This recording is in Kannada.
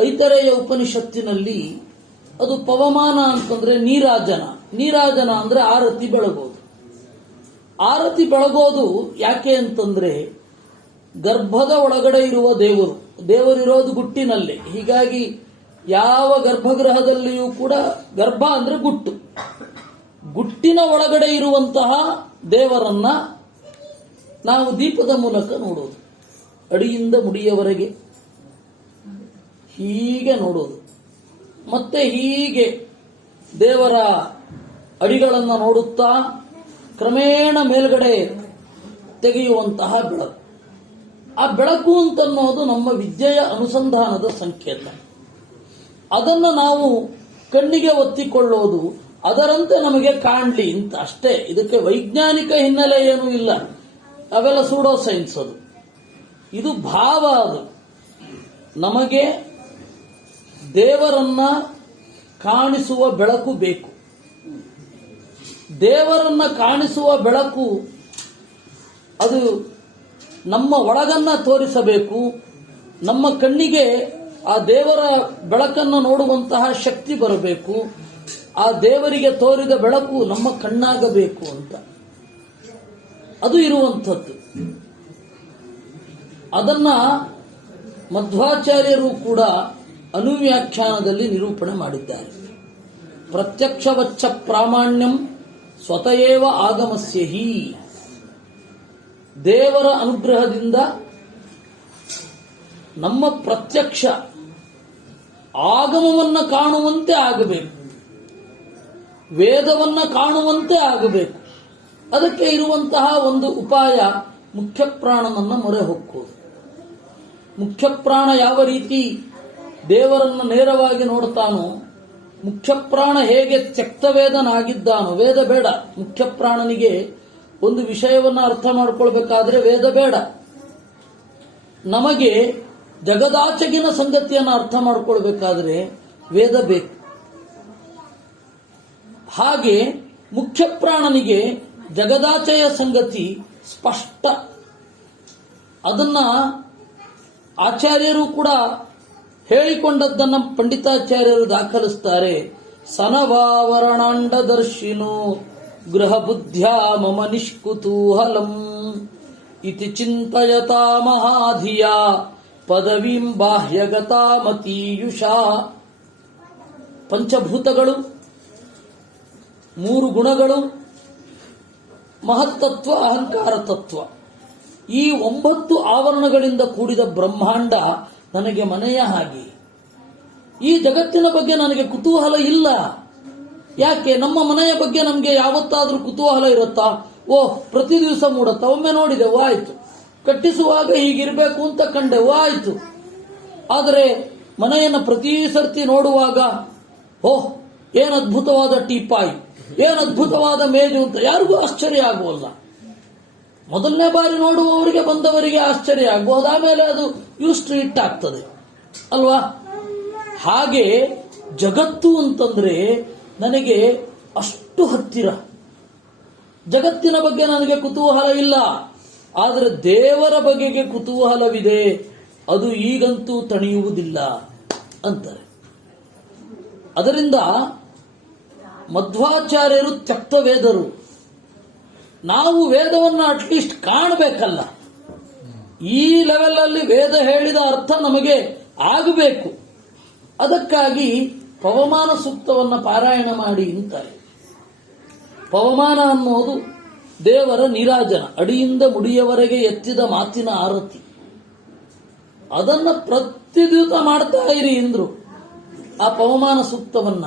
ಐತರೆಯ ಉಪನಿಷತ್ತಿನಲ್ಲಿ ಅದು ಪವಮಾನ ಅಂತಂದ್ರೆ ನೀರಾಜನ. ನೀರಾಜನ ಅಂದ್ರೆ ಆರತಿ ಬೆಳಗೋದು. ಆರತಿ ಬೆಳಗೋದು ಯಾಕೆ ಅಂತಂದ್ರೆ ಗರ್ಭದ ಒಳಗಡೆ ಇರುವ ದೇವರು. ದೇವರಿರೋದು ಗುಟ್ಟಿನಲ್ಲೇ. ಹೀಗಾಗಿ ಯಾವ ಗರ್ಭಗೃಹದಲ್ಲಿಯೂ ಕೂಡ ಗರ್ಭ ಅಂದ್ರೆ ಗುಟ್ಟು. ಗುಟ್ಟಿನ ಒಳಗಡೆ ಇರುವಂತಹ ದೇವರನ್ನ ನಾವು ದೀಪದ ಮೂಲಕ ನೋಡೋದು. ಅಡಿಯಿಂದ ಮುಡಿಯವರೆಗೆ. ಹೀಗೆ ನೋಡೋದು. ಮತ್ತೆ ಹೀಗೆ ದೇವರ ಅಡಿಗಳನ್ನು ನೋಡುತ್ತಾ ಕ್ರಮೇಣ ಮೇಲ್ಗಡೆ ತೆಗೆಯುವಂತಹ ಬೆಳಕು. ಆ ಬೆಳಕು ಅಂತನ್ನೋದು ನಮ್ಮ ವಿದ್ಯೆಯ ಅನುಸಂಧಾನದ ಸಂಕೇತ. ಅದನ್ನು ನಾವು ಕಣ್ಣಿಗೆ ಒತ್ತಿಕೊಳ್ಳೋದು, ಅದರಂತೆ ನಮಗೆ ಕಾಣ್ಲಿ ಅಂತ ಅಷ್ಟೇ. ಇದಕ್ಕೆ ವೈಜ್ಞಾನಿಕ ಹಿನ್ನೆಲೆ ಏನೂ ಇಲ್ಲ. ಅವೆಲ್ಲ ಸೂಡೋ ಸೈನ್ಸ್ ಅದು. ಇದು ಭಾವ ಅದು. ನಮಗೆ ದೇವರನ್ನ ಕಾಣಿಸುವ ಬೆಳಕು ಬೇಕು. ದೇವರನ್ನ ಕಾಣಿಸುವ ಬೆಳಕು, ಅದು ನಮ್ಮ ಒಳಗನ್ನ ತೋರಿಸಬೇಕು. ನಮ್ಮ ಕಣ್ಣಿಗೆ ಆ ದೇವರ ಬೆಳಕನ್ನು ನೋಡುವಂತಹ ಶಕ್ತಿ ಬರಬೇಕು. ಆ ದೇವರಿಗೆ ತೋರಿದ ಬೆಳಕು ನಮ್ಮ ಕಣ್ಣಾಗಬೇಕು ಅಂತ. ಅದು ಇರುವಂಥದ್ದು. ಅದನ್ನ ಮಧ್ವಾಚಾರ್ಯರು ಕೂಡ ಅನುವ್ಯಾಖ್ಯಾನದಲ್ಲಿ ನಿರೂಪಣೆ ಮಾಡಿದ್ದಾರೆ. ಪ್ರತ್ಯಕ್ಷವಚ್ಚ ಪ್ರಾಮಾಣ್ಯಂ ಸ್ವತಯೇವ ಆಗಮಸ್ಯ ಹಿ. ದೇವರ ಅನುಗ್ರಹದಿಂದ ನಮ್ಮ ಪ್ರತ್ಯಕ್ಷ ಆಗಮವನ್ನು ಕಾಣುವಂತೆ ಆಗಬೇಕು. ವೇದವನ್ನು ಕಾಣುವಂತೆ ಆಗಬೇಕು. ಅದಕ್ಕೆ ಇರುವಂತಹ ಒಂದು ಉಪಾಯ ಮುಖ್ಯ ಪ್ರಾಣನನ್ನ ಮೊರೆ ಹೊಕ್ಕೋದು ಮುಖ್ಯ ಪ್ರಾಣ ಯಾವ ರೀತಿ ದೇವರನ್ನ ನೇರವಾಗಿ ನೋಡ್ತಾನೋ ಮುಖ್ಯಪ್ರಾಣ ಹೇಗೆ ತ್ಯಕ್ತವೇದನಾಗಿದ್ದಾನೋ? ವೇದ ಬೇಡ. ಮುಖ್ಯಪ್ರಾಣನಿಗೆ ಒಂದು ವಿಷಯವನ್ನ ಅರ್ಥ ಮಾಡ್ಕೊಳ್ಬೇಕಾದ್ರೆ ವೇದ ಬೇಡ. ನಮಗೆ ಜಗದಾಚೆಗಿನ ಸಂಗತಿಯನ್ನು ಅರ್ಥ ಮಾಡ್ಕೊಳ್ಬೇಕಾದ್ರೆ ವೇದ ಬೇಕು. ಹಾಗೆ ಮುಖ್ಯ ಪ್ರಾಣನಿಗೆ ಜಗದಾಚೆಯ ಸಂಗತಿ ಸ್ಪಷ್ಟ. ಅದನ್ನ ಆಚಾರ್ಯರು ಕೂಡ ಹೇಳಿಕೊಂಡದ್ದನ್ನ ಪಂಡಿತಾಚಾರ್ಯರು ದಾಖಲಿಸ್ತಾರೆ. ಸನವಾವರಣಾಂಡ ದರ್ಶಿನೋ ಗೃಹ ಬುದ್ಧ್ಯಾ ಮಮ ನಿಷ್ಕುತೂಹಲಂ ಇತಿ ಚಿಂತಯತಾ ಮಹಾಧಿಯ ಪದವೀಂ ಬಾಹ್ಯಗತಾ ಮತೀಯುಷಾ. ಪಂಚಭೂತಗಳು, ಮೂರು ಗುಣಗಳು, ಮಹತ್ತತ್ವ, ಅಹಂಕಾರ ತತ್ವ. ಈ ಒಂಬತ್ತು ಆವರಣಗಳಿಂದ ಕೂಡಿದ ಬ್ರಹ್ಮಾಂಡ ನನಗೆ ಮನೆಯ ಹಾಗೆ. ಈ ಜಗತ್ತಿನ ಬಗ್ಗೆ ನನಗೆ ಕುತೂಹಲ ಇಲ್ಲ. ಯಾಕೆ? ನಮ್ಮ ಮನೆಯ ಬಗ್ಗೆ ನಮಗೆ ಯಾವತ್ತಾದರೂ ಕುತೂಹಲ ಇರುತ್ತಾ? ಓ, ಪ್ರತಿ ದಿವಸ ಮೂಡತ್ತಾ? ಒಮ್ಮೆ ನೋಡಿದೆ ಆಯಿತು. ಕಟ್ಟಿಸುವಾಗ ಹೀಗಿರ್ಬೇಕು ಅಂತ ಕಂಡೆ ಆಯಿತು ಆಯ್ತು. ಆದರೆ ಮನೆಯನ್ನು ಪ್ರತಿ ಸರ್ತಿ ನೋಡುವಾಗ ಓಹ್ ಏನು ಅದ್ಭುತವಾದ ಟೀಪಾಯಿ ಏನು ಅದ್ಭುತವಾದ ಮೇಜು ಅಂತ ಯಾರಿಗೂ ಆಶ್ಚರ್ಯ ಆಗುವಲ್ಲ. ಮೊದಲನೇ ಬಾರಿ ನೋಡುವವರಿಗೆ ಬಂದವರಿಗೆ ಆಶ್ಚರ್ಯ ಆಗಬಹುದು ಆಮೇಲೆ ಅದು ಯೂಸ್ ಟು ಇಟ್ ಆಗ್ತದೆ. ಅಲ್ವಾ? ಹಾಗೆ ಜಗತ್ತು ಅಂತಂದ್ರೆ ನನಗೆ ಅಷ್ಟು ಹತ್ತಿರ. ಜಗತ್ತಿನ ಬಗ್ಗೆ ನನಗೆ ಕುತೂಹಲ ಇಲ್ಲ. ಆದರೆ ದೇವರ ಬಗೆಗೆ ಕುತೂಹಲವಿದೆ. ಅದು ಈಗಂತೂ ತಣಿಯುವುದಿಲ್ಲ ಅಂತಾರೆ. ಅದರಿಂದ ಮಧ್ವಾಚಾರ್ಯರು ತ್ಯಕ್ತ ವೇದರು ನಾವು ವೇದವನ್ನು ಅಟ್ಲೀಸ್ಟ್ ಕಾಣಬೇಕಲ್ಲ. ಈ ಲೆವೆಲ್ ಅಲ್ಲಿ ವೇದ ಹೇಳಿದ ಅರ್ಥ ನಮಗೆ ಆಗಬೇಕು. ಅದಕ್ಕಾಗಿ ಪವಮಾನ ಸೂಕ್ತವನ್ನು ಪಾರಾಯಣ ಮಾಡಿ ಅಂತಾರೆ. ಪವಮಾನ ಅನ್ನೋದು ದೇವರ ನೀರಾಜನ, ಅಡಿಯಿಂದ ಮುಡಿಯವರೆಗೆ ಎತ್ತಿದ ಮಾತಿನ ಆರತಿ. ಅದನ್ನು ಪ್ರತಿದ್ಯುತ ಮಾಡ್ತಾ ಇರಿ ಇಂದ್ರು. ಆ ಪವಮಾನ ಸೂಕ್ತವನ್ನ.